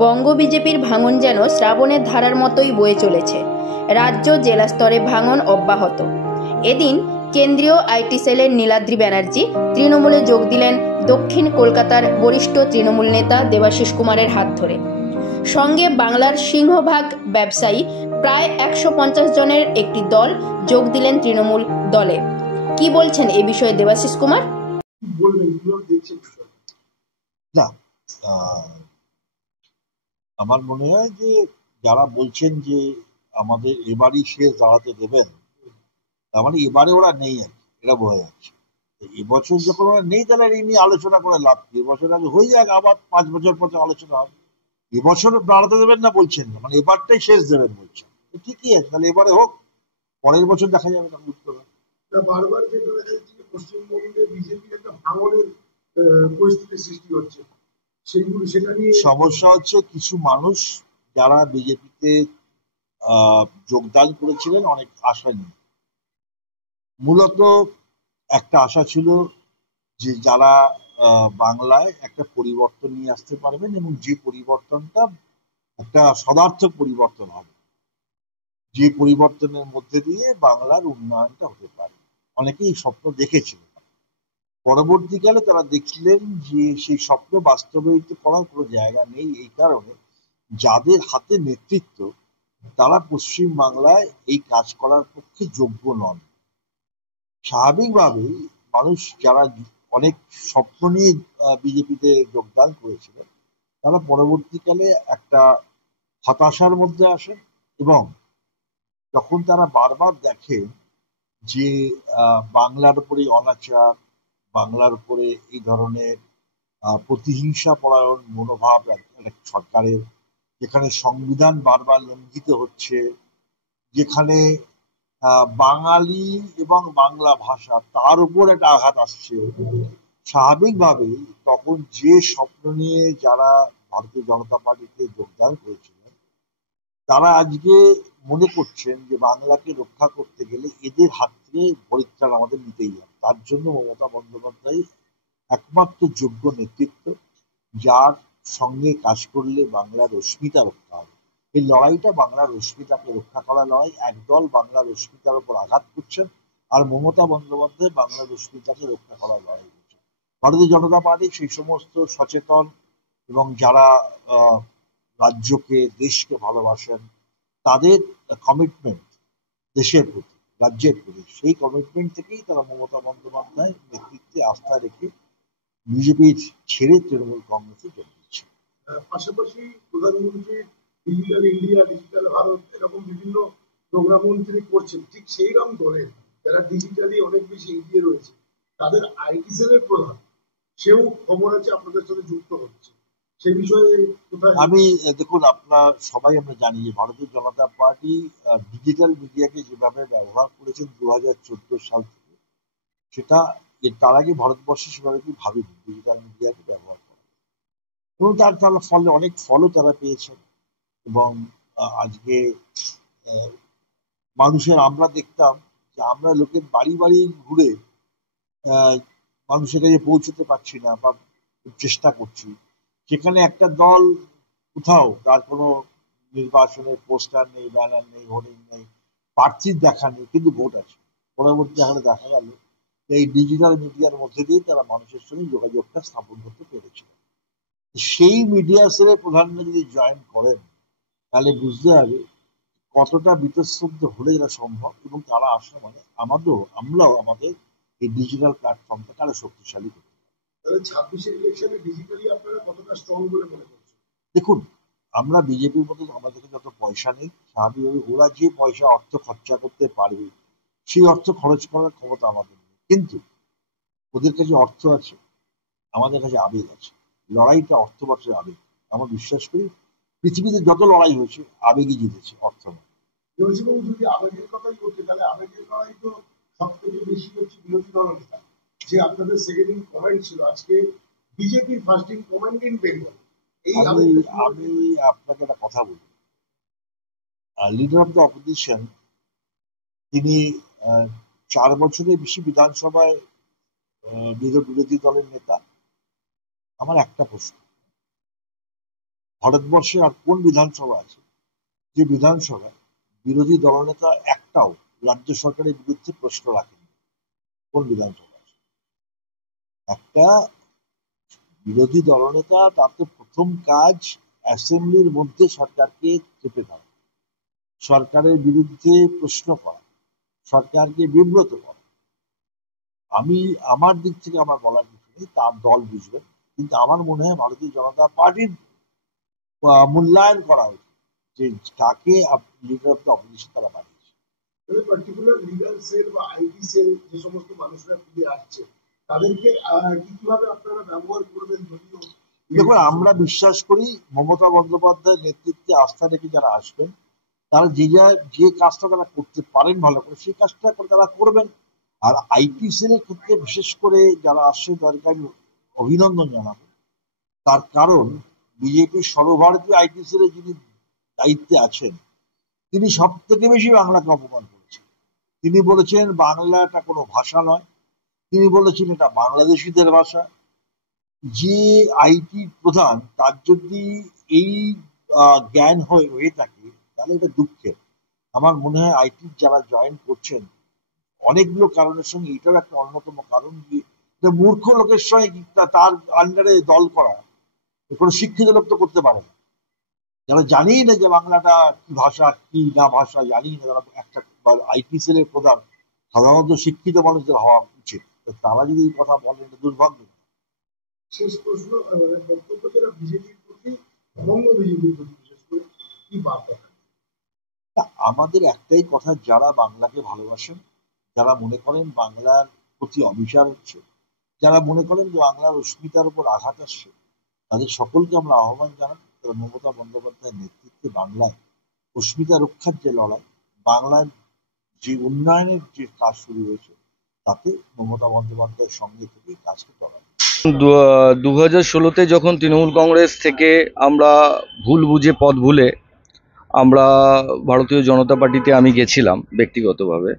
বঙ্গ বিজেপির ভাঙন যেন শ্রাবণের ধারার মতোই বয়ে চলেছে। রাজ্য জেলা স্তরে ভাঙন অব্যাহত। এদিন কেন্দ্রীয় আইটি সেলের নীলাদ্রি ব্যানার্জি তৃণমূলে যোগ দিলেন দক্ষিণ কলকাতার বরিষ্ঠ তৃণমূল নেতা দেবাশিস কুমারের হাত ধরে। সঙ্গে বাংলার সিংহভাগ ব্যবসায়ী প্রায় 150 জনের একটি দল যোগ দিলেন তৃণমূল দলে। কি বলছেন এ বিষয়ে দেবাশিস কুমার? না, আমার মনে হয় যে যারা বলছেন যে আমাদের এবারই শেষ দাঁড়াতে দেবেন, তার মানে এবারে ওরা নেই আর কি, এটা বোঝা যাচ্ছে। এবছর যখন ওরা নেই তাহলে এই নিয়ে আলোচনা করে লাভ কি? এবছর আগে হয়ে যাক, আবার 5 বছর পর আলোচনা হবে। এবছর দাঁড়াতে দেবেন না বলছেন না, মানে এবারটাই শেষ দেবেন বলছেন, ঠিকই আছে, তাহলে এবারে হোক, পরের বছর দেখা যাবে না। বারবার যেটা দেখা যাচ্ছে যে পশ্চিমবঙ্গে বিজেপির একটা ভাঙনের পরিস্থিতির সৃষ্টি হচ্ছে, সেটা নিয়ে সমস্যা হচ্ছে কিছু মানুষ যারা বিজেপিতে যোগদান করেছিলেন অনেক আশা নিয়ে। মূলত একটা আশা ছিল যে যারা বাংলায় একটা পরিবর্তন নিয়ে আসতে পারবেন এবং যে পরিবর্তনটা একটা সদার্থক পরিবর্তন হবে, যে পরিবর্তনের মধ্যে দিয়ে বাংলার উন্নয়নটা হতে পারে। অনেকেই স্বপ্ন দেখেছিলেন, পরবর্তীকালে তারা দেখলেন যে সেই স্বপ্ন বাস্তবায়িত করার কোনো জায়গা নেই। এই কারণে যাদের হাতে নেতৃত্ব তারা পশ্চিম বাংলায় এই কাজ করার পক্ষে যোগ্য নন। স্বাভাবিকভাবেই মানুষ যারা অনেক স্বপ্ন নিয়ে বিজেপিতে যোগদান করেছিলেন তারা পরবর্তীকালে একটা হতাশার মধ্যে আসেন, এবং যখন তারা বারবার দেখেন যে বাংলার উপরে অনাচার, বাংলার উপরে এই ধরনের প্রতিহিংসা পরায়ণ মনোভাব সরকারের, যেখানে সংবিধান বারবার লঙ্ঘিত হচ্ছে, যেখানে বাঙালি এবং বাংলা ভাষা তার উপর একটা আঘাত আসছে, স্বাভাবিকভাবেই তখন যে স্বপ্ন নিয়ে যারা ভারতীয় জনতা পার্টিতে যোগদান করেছিলেন তারা আজকে মনে করছেন যে বাংলাকে রক্ষা করতে গেলে এদের হাত থেকে পরিত্রাণ আমাদের নিতেই হবে। তার জন্য মমতা বন্দ্যোপাধ্যায় একমাত্র যোগ্য নেতৃত্ব, যার সঙ্গে কাজ করলে বাংলার অস্মিতা রক্ষা হবে। এই লড়াইটা বাংলার অস্মিতাকে রক্ষা করার লড়াই। একদল বাংলার অস্মিতার উপর আঘাত করছেন, আর মমতা বন্দ্যোপাধ্যায় বাংলার অস্মিতাকে রক্ষা করার লড়াই করছেন। ভারতীয় জনতা পার্টি সেই সমস্ত সচেতন এবং যারা রাজ্যকে দেশকে ভালোবাসেন, তাদের কমিটমেন্ট দেশের প্রতি, রাজ্যের প্রতি, সেই কমিটমেন্ট থেকেই তারা মমতা বন্দ্যোপাধ্যায়ের নেতৃত্বে আস্থা রেখে বিজেপির ছেড়ে তৃণমূল কংগ্রেসে যোগ দিচ্ছে। পাশাপাশি প্রধানমন্ত্রী ডিজিটাল ইন্ডিয়া, ডিজিটাল ভারত এরকম বিভিন্ন প্রোগ্রাম তিনি করছেন, ঠিক সেই রকম ধরে যারা ডিজিটালি অনেক বেশি এগিয়ে রয়েছে তাদের আইটি সেলের প্রধান, সেও খবর আছে আপনাদের সাথে যুক্ত হচ্ছে। সেই বিষয়ে আমি দেখুন, আপনার সবাই আমরা জানি যে ভারতীয় জনতা পার্টি ডিজিটাল মিডিয়াকে যেভাবে ব্যবহার করেছেন 2014 সাল থেকে, সেটা তার আগে ভারতবর্ষে সেভাবে কি ভাবেনি ডিজিটাল মিডিয়াকে ব্যবহার করা, এবং তার ফলে অনেক ফলও তারা পেয়েছেন। এবং আজকে মানুষের, আমরা দেখতাম যে আমরা লোকের বাড়ি বাড়ি ঘুরে মানুষের কাছে পৌঁছতে পারছি না বা চেষ্টা করছি, সেখানে একটা দল কোথাও তার কোনো নির্বাচনের পোস্টার নেই, ব্যানার নেই, হোর্ডিং নেই, প্রার্থীর দেখা নেই, কিন্তু ভোট আছে। পরবর্তী হারে দেখা গেল এই ডিজিটাল মিডিয়ার মধ্যে দিয়ে তারা মানুষের সঙ্গে যোগাযোগটা স্থাপন করতে পেরেছিল। সেই মিডিয়া সেলের প্রধানমন্ত্রী যদি জয়েন করেন তাহলে বুঝতে হবে কতটা বিতস্তব্ধ হলে এটা সম্ভব, এবং তারা আসলে মানে আমরাও আমাদের এই ডিজিটাল প্ল্যাটফর্মটাকে আরো শক্তিশালী করতে পারি। দেখুন, আমরা বিজেপির মধ্যে আমাদের যত পয়সা নেই, স্বাভাবিকভাবে ওরা যে পয়সা অর্থ খরচা করতে পারবে সেই অর্থ খরচ করার ক্ষমতা আমাদের নেই, কিন্তু ওদের কাছে অর্থ আছে, আমাদের কাছে আবেগ আছে। লড়াইটা অর্থ বছর আবেগ। আমরা বিশ্বাস করি পৃথিবীতে যত লড়াই হয়েছে আবেগই জিতেছে, অর্থ নয়। যদি আবেগের কথাই বলতে, তাহলে আবেগের লড়াই তো সব থেকে বেশি হচ্ছে বিরোধী দলনেতা, যে আপনাদের সেকেন্ড কমেন্ট ছিল আজকে বিজেপির first in comment in Bengal. আমি আপনাকে একটা কথা বলি, লিডার অফ দ্য অপোজিশন তিনি 4 বছরের বেশি বিধানসভায় বিরোধী দলের নেতা। আমার একটা প্রশ্ন, ভারতবর্ষে আর কোন বিধানসভা আছে যে বিধানসভায় বিরোধী দলনেতা একটাও রাজ্য সরকারের বিরুদ্ধে প্রশ্ন রাখেনি? কোন বিধানসভা আছে? একটা বিরোধী দলনেতা, তার তো প্রথম কাজ অ্যাসেম্বলির মধ্যে সরকারকে চেপে দেওয়া, সরকারের বিরুদ্ধে প্রশ্ন করা, সরকারকে বিব্রত করা। আমার দিক থেকে আমার বলার কিছু নেই, তার দল বুঝবেন, কিন্তু আমার মনে হয় ভারতীয় জনতা পার্টির মূল্যায়ন করা উচিত যে কাকে লিডার অফ দ্য অপোজিশন তারা বানিয়েছে। পার্টিকুলার লিগাল সেল বা আইটি সেল যে সমস্ত মানুষরা ফিরে আসছে তাদেরকে কিভাবে আপনারা ব্যবহার করবেন? যদিও দেখুন, আমরা বিশ্বাস করি মমতা বন্দ্যোপাধ্যায়ের নেতৃত্বে আস্থা রেখে যারা আসবেন তারা যে কাজটা তারা করতে পারেন ভালো করে সেই কাজটা তারা করবেন। আর আইটি সেলের ক্ষেত্রে বিশেষ করে যারা আসছে তাদেরকে আমি অভিনন্দন জানাবো, তার কারণ বিজেপির সর্বভারতীয় আইটি সেলের যিনি দায়িত্বে আছেন তিনি সব থেকে বেশি বাংলাকে অপমান করেছেন। তিনি বলেছেন বাংলাটা কোনো ভাষা নয়, তিনি বলেছেন এটা বাংলাদেশিদের ভাষা। যে আইটি প্রধান তার যদি এই জ্ঞান হয়ে থাকে তাহলে এটা দুঃখের। আমার মনে হয় আইটি যারা জয়েন করছেন অনেকগুলো কারণের সঙ্গে এটাও একটা অন্যতম কারণ, যে মূর্খ লোকের সঙ্গে তার আন্ডারে দল করা কোনো শিক্ষিত লোক তো করতে পারে না। যারা জানি না যে বাংলাটা কি ভাষা কি না ভাষা জানি না, তারা একটা আইটি সেলের প্রধান সাধারণত শিক্ষিত মানুষদের হওয়া উচিত, তারা যদি এই কথা বলেন এটা দুর্ভাগ্য। শেষ প্রশ্ন, বক্তব্য যারা বিজেপির প্রতি বঙ্গ বিজেপির প্রতি বিশেষ করে কি বার্তা? আমাদের একটাই কথা, যারা বাংলাকে ভালোবাসেন, যারা মনে করেন বাংলার প্রতি অবিচার হচ্ছে, যারা মনে করেন যে বাংলার অস্মিতার উপর আঘাত আসছে, তাদের সকলকে আমরা আহ্বান জানাই তারা মমতা বন্দ্যোপাধ্যায়ের নেতৃত্বে বাংলায় অস্মিতা রক্ষার যে লড়াই, বাংলার যে উন্নয়নের যে কাজ শুরু হয়েছে তাতে মমতা বন্দ্যোপাধ্যায়ের সঙ্গে থেকে কাজকে করা। 2016-তে যখন তৃণমূল কংগ্রেস থেকে আমরা ভুল বুঝে পথ ভুলে আমরা ভারতীয় জনতা পার্টিতে আমি গেছিলাম ব্যক্তিগতভাবে,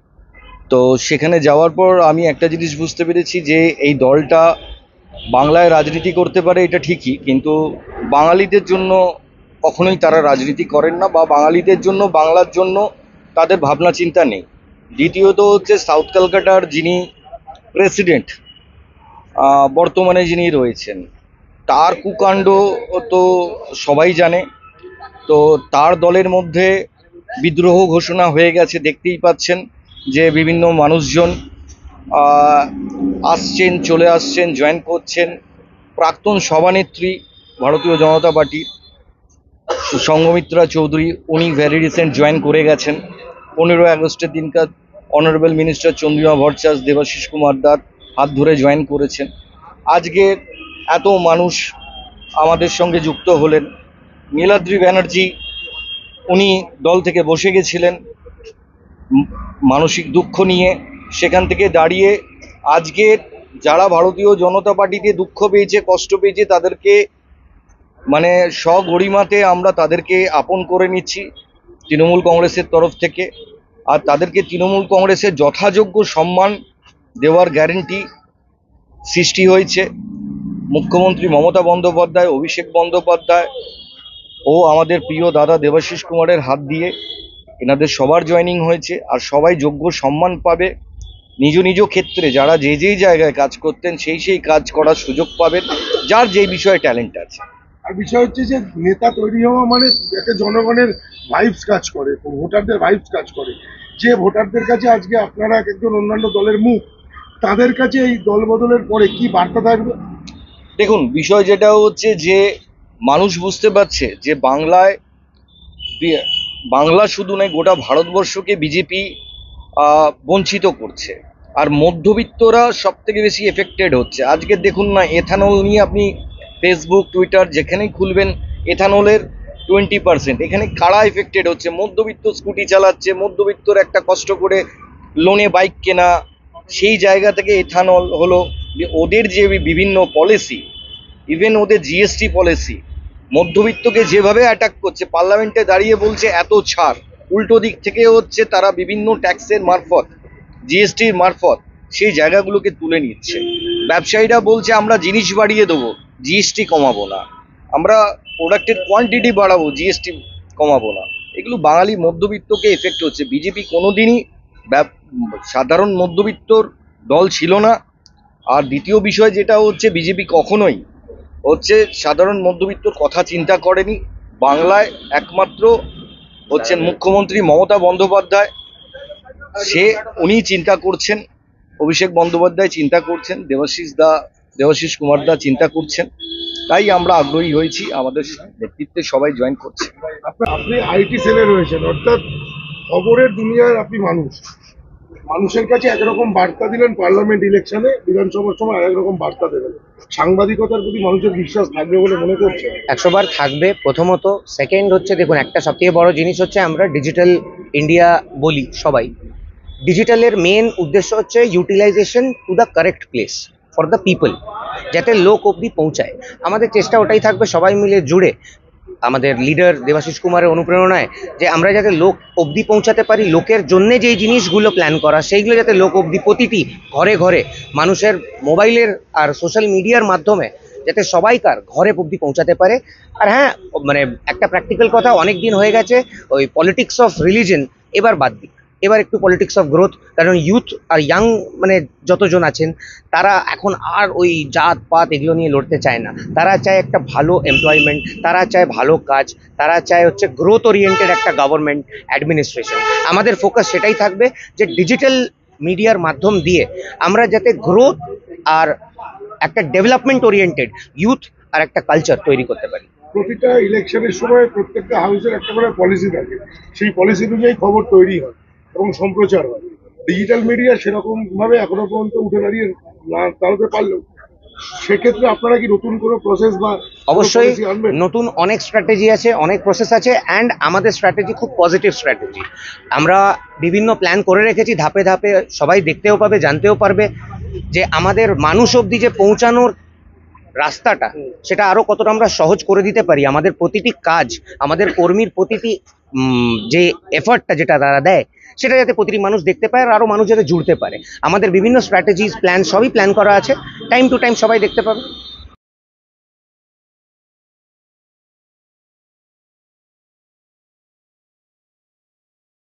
তো সেখানে যাওয়ার পর আমি একটা জিনিস বুঝতে পেরেছি যে এই দলটা বাংলায় রাজনীতি করতে পারে এটা ঠিকই, কিন্তু বাঙালিদের জন্য কখনোই তারা রাজনীতি করেন না, বা বাঙালিদের জন্য বাংলার জন্য তাদের ভাবনা চিন্তা নেই। দ্বিতীয়ত হচ্ছে সাউথ ক্যালকাটার যিনি প্রেসিডেন্ট বর্তমানে যিনি রয়েছেন তার কুকাণ্ড তো সবাই জানে। তো তার দলের মধ্যে বিদ্রোহ ঘোষণা হয়ে গেছে, দেখতেই পাচ্ছেন যে বিভিন্ন মানুষজন আসছেন, চলে আসছেন, জয়েন করছেন। প্রাক্তন সভানেত্রী ভারতীয় জনতা পার্টির সঙ্গমিত্রা চৌধুরী উনি ভেরি রিসেন্ট জয়েন করে গেছেন। 15 আগস্টের দিনকার অনারেবল মিনিস্টার চন্দ্রিমা ভট্টাচার্য দেবাশিস কুমার দার হাত ধরে জয়েন করেছেন। আজকে এত মানুষ আমাদের সঙ্গে যুক্ত হলেন। নীলাদ্রি ব্যানার্জি উনি দল থেকে বসে গেছিলেন মানসিক দুঃখ নিয়ে, সেখান থেকে দাঁড়িয়ে আজকে যারা ভারতীয় জনতা পার্টিতে দুঃখ পেয়েছে, কষ্ট পেয়েছে, তাদেরকে মানে স্বগরিমাতে আমরা তাদেরকে আপন করে নিচ্ছি তৃণমূল কংগ্রেসের তরফ থেকে। আর তাদেরকে তৃণমূল কংগ্রেসের যথাযোগ্য সম্মান দেওয়ার গ্যারেন্টি সৃষ্টি হয়েছে। মুখ্যমন্ত্রী মমতা বন্দ্যোপাধ্যায়, অভিষেক বন্দ্যোপাধ্যায় ও আমাদের প্রিয় দাদা দেবাশিস কুমারের হাত দিয়ে এনাদের সবার জয়েনিং হয়েছে, আর সবাই যোগ্য সম্মান পাবে। নিজ নিজ ক্ষেত্রে যারা যে যেই জায়গায় কাজ করতেন সেই কাজ করার সুযোগ পাবেন, যার যেই বিষয়ে ট্যালেন্ট আছে। আর বিষয় হচ্ছে যে নেতা তৈরি হওয়া মানে একটা জনগণের ভাইবস কাজ করে, ভোটারদের ভাইবস কাজ করে। যে ভোটারদের কাছে আজকে আপনারা একজন অন্যান্য দলের মুখ, তাদের কাছে এই দল বদলের পরে কি বার্তা থাকবে? দেখুন, বিষয় যেটা হচ্ছে যে মানুষ বুঝতে পারছে যে বাংলা শুধু নয় গোটা ভারতবর্ষকে বিজেপি বঞ্চিত করছে, আর মধ্যবিত্তরা সব থেকে বেশি এফেক্টেড হচ্ছে। আজকে দেখুন না, এথানল নিয়ে আপনি ফেসবুক টুইটার যেখানেই খুলবেন এথানলের 20%, এখানে কারা এফেক্টেড হচ্ছে? মধ্যবিত্ত স্কুটি চালাচ্ছে, মধ্যবিত্তর একটা কষ্ট করে লোনে বাইক কেনা, সেই জায়গা থেকে এথানল হলো। ওদের যে বিভিন্ন পলিসি, ইভেন ওদের জিএসটি পলিসি মধ্যবিত্তকে যেভাবে অ্যাটাক করছে, পার্লামেন্টে দাঁড়িয়ে বলছে এত ছাড়, উল্টো দিক থেকে হচ্ছে তারা বিভিন্ন ট্যাক্সের মারফত, জিএসটির মারফত সেই জায়গাগুলোকে তুলে নিচ্ছে। ব্যবসায়ীরা বলছে আমরা জিনিস বাড়িয়ে দেবো, জিএসটি কমাবো না। আমরা প্রোডাক্টের কোয়ান্টিটি বাড়াবো, জিএসটি কমাবো না, এগুলো বাঙালি মধ্যবিত্তকে এফেক্ট হচ্ছে। বিজেপি কোনোদিনই সাধারণ মধ্যবিত্তর দল ছিল না। আর দ্বিতীয় বিষয় যেটা হচ্ছে, বিজেপি কখনোই হচ্ছে সাধারণ মধ্যবিত্তর কথা চিন্তা করেনি। বাংলায় একমাত্র হচ্ছেন মুখ্যমন্ত্রী মমতা বন্দ্যোপাধ্যায়, উনি চিন্তা করছেন, অভিষেক বন্দ্যোপাধ্যায় চিন্তা করছেন, দেবাশিস কুমার দা চিন্তা করছেন। তাই আমরা আগ্রহী হয়েছি, আমাদের নেতৃত্বে সবাই জয়েন করছে। আপনি আইটি সেলে রয়েছেন, অর্থাৎ খবরের দুনিয়ার আপনি মানুষের কাছে একরকম বার্তা দিলেন, পার্লামেন্ট ইলেকশনে বিধানসভার সময় আরেক রকম বার্তা দেবেন। সাংবাদিকতার প্রতি মানুষের বিশ্বাস থাকবে বলে মনে করছে? 100 বার থাকবে প্রথমত। সেকেন্ড হচ্ছে, দেখুন, একটা সবথেকে বড় জিনিস হচ্ছে আমরা ডিজিটাল ইন্ডিয়া বলি সবাই। ডিজিটালের মেন উদ্দেশ্য হচ্ছে utilization to the correct place for the people, যাতে লোক অবধি পৌঁছায়। আমাদের চেষ্টা ওটাই থাকবে, সবাই মিলে জুড়ে আমাদের লিডার দেবাশিস কুমারের অনুপ্রেরণায়, যে আমরা যাতে লোক অবধি পৌঁছাতে পারি। লোকের জন্য যেই জিনিসগুলো প্ল্যান করা, সেইগুলো যাতে লোক অবধি প্রতিটি ঘরে ঘরে মানুষের মোবাইলের আর সোশ্যাল মিডিয়ার মাধ্যমে যাতে সবাইকার ঘরে অবধি পৌঁছাতে পারে। আর হ্যাঁ, মানে একটা প্র্যাকটিক্যাল কথা, অনেক দিন হয়ে গেছে ওই পলিটিক্স অফ রিলিজন এবার বাদ দিই, এবার একটু পলিটিক্স অফ গ্রোথ। কারণ ইউথ আর ইয়াং মানে যতজন আছেন, তারা এখন আর ওই জাত পাত এগুলো নিয়ে লড়তে চায় না। তারা চায় একটা ভালো এমপ্লয়মেন্ট, তারা চায় ভালো কাজ, তারা চায় হচ্ছে গ্রোথ ওরিয়েন্টেড একটা গভর্নমেন্ট অ্যাডমিনিস্ট্রেশন। আমাদের ফোকাস সেটাই থাকবে যে ডিজিটাল মিডিয়ার মাধ্যম দিয়ে আমরা যাতে গ্রোথ আর একটা ডেভেলপমেন্ট ওরিয়েন্টেড ইউথ আর একটা কালচার তৈরি করতে পারি। প্রতিটা ইলেকশনের সময় প্রত্যেকটা হাউসের একটা করে পলিসি থাকে, সেই পলিসি অনুযায়ী খবর তৈরি হয় এবং সম্প্রচার হয়। ডিজিটাল মিডিয়া সেরকম ভাবে এখনো পর্যন্ত উঠে দাঁড়িয়ে না দাঁড়াতে পারলেও, সেক্ষেত্রে আপনারা কি নতুন কোনো প্রসেস বা অবশ্যই policy আনবেন? নতুন অনেক স্ট্র্যাটেজি আছে, অনেক প্রসেস আছে, অ্যান্ড আমাদের স্ট্র্যাটেজি খুব পজিটিভ স্ট্র্যাটেজি। আমরা বিভিন্ন প্ল্যান করে রেখেছি, ধাপে ধাপে সবাই দেখতেও পাবে, জানতেও পারবে যে আমাদের মানুষ অবধি যে পৌঁছানোর রাস্তাটা, সেটা আরো কতটা আমরা সহজ করে দিতে পারি। আমাদের প্রতিটি কাজ, আমাদের কর্মীর প্রতিটি যে এফর্টটা যেটা তারা দেয়, সেটা যাতে প্রতিটি মানুষ দেখতে পায় আর আরো মানুষ যাতে জুড়তে পারে। আমাদের বিভিন্ন স্ট্র্যাটেজিস, প্ল্যান সবই প্ল্যান করা আছে, টাইম টু টাইম সবাই দেখতে পাবে।